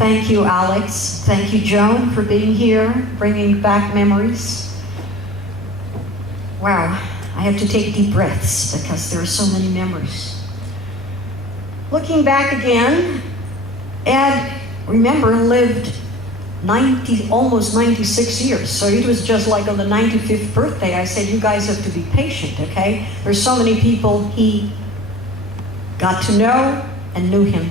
Thank you, Alex. Thank you, Joan, for being here, bringing back memories. Wow, I have to take deep breaths because there are so many memories. Looking back again, Ed, remember, lived almost 96 years. So it was just like on the 95th birthday, I said, you guys have to be patient, okay? There's so many people he got to know and knew him.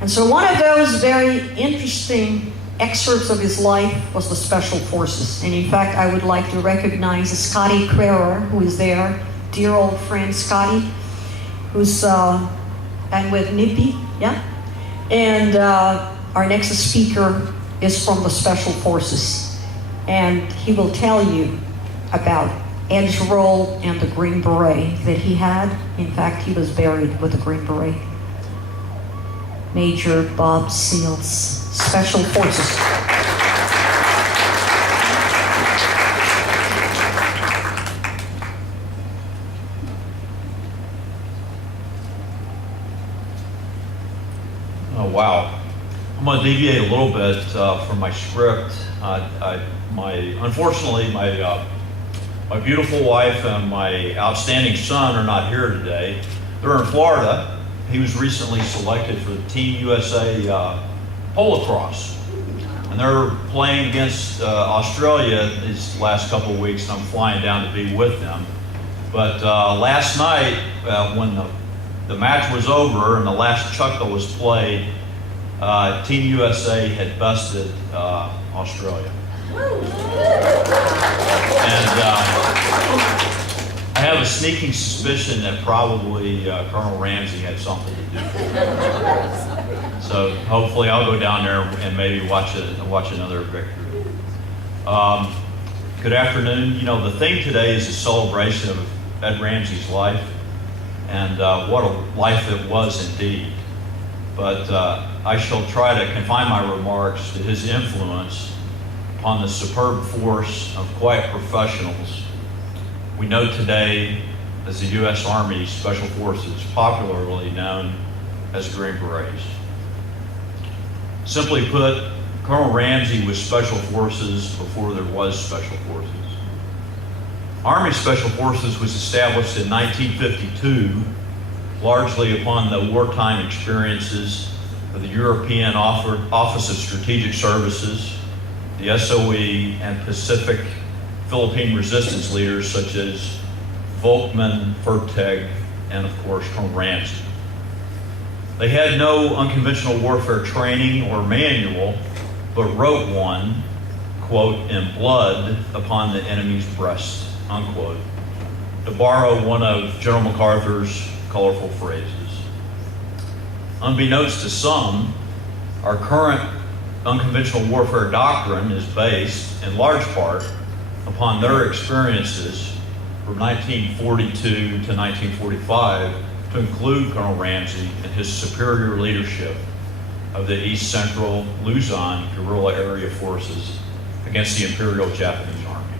And so one of those very interesting excerpts of his life was the Special Forces. And in fact, I would like to recognize Scotty Crerar, who is there, dear old friend Scotty, who's and with Nippy, yeah? And our next speaker is from the Special Forces. And he will tell you about Ed's role and the Green Beret that he had. In fact, he was buried with the Green Beret. Major Bob Seals, Special Forces. Oh, wow. I'm going to deviate a little bit from my script. Unfortunately, my beautiful wife and my outstanding son are not here today. They're in Florida. He was recently selected for the Team USA polo cross. And they're playing against Australia these last couple of weeks, and I'm flying down to be with them. But last night, when the match was over and the last chuckle was played, Team USA had bested Australia. And I have a sneaking suspicion that probably Colonel Ramsey had something to do with it. So hopefully I'll go down there and maybe watch another victory. Good afternoon. You know, the theme today is a celebration of Ed Ramsey's life, and what a life it was indeed. But I shall try to confine my remarks to his influence upon the superb force of quiet professionals we know today as the U.S. Army Special Forces, popularly known as Green Berets. Simply put, Colonel Ramsey was Special Forces before there was Special Forces. Army Special Forces was established in 1952, largely upon the wartime experiences of the European Office of Strategic Services, the SOE, and Pacific Philippine resistance leaders such as Volkmann, Fertig, and of course Colonel Ramsey. They had no unconventional warfare training or manual, but wrote one, quote, in blood upon the enemy's breast, unquote, to borrow one of General MacArthur's colorful phrases. Unbeknownst to some, our current unconventional warfare doctrine is based, in large part, upon their experiences from 1942 to 1945 to include Colonel Ramsey and his superior leadership of the East Central Luzon guerrilla area forces against the Imperial Japanese Army.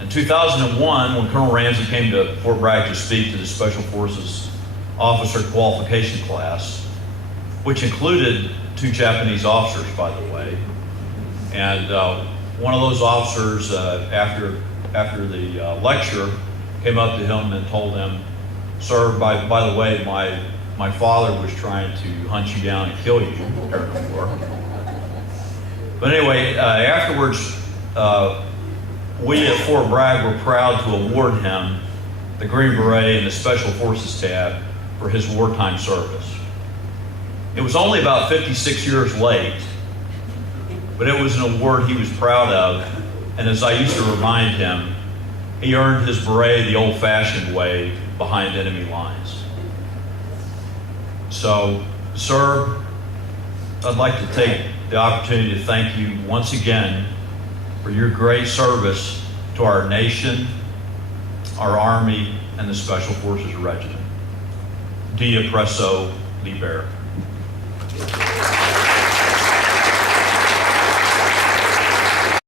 In 2001, when Colonel Ramsey came to Fort Bragg to speak to the Special Forces officer qualification class, which included 2 Japanese officers, by the way, and one of those officers, after the lecture, came up to him and told him, "Sir, by the way, my father was trying to hunt you down and kill you during the war." But anyway, afterwards, we at Fort Bragg were proud to award him the Green Beret and the Special Forces tab for his wartime service. It was only about 56 years late, but it was an award he was proud of, and as I used to remind him, he earned his beret the old-fashioned way behind enemy lines. So, sir, I'd like to take the opportunity to thank you once again for your great service to our nation, our Army, and the Special Forces Regiment. Dia Presso Liber.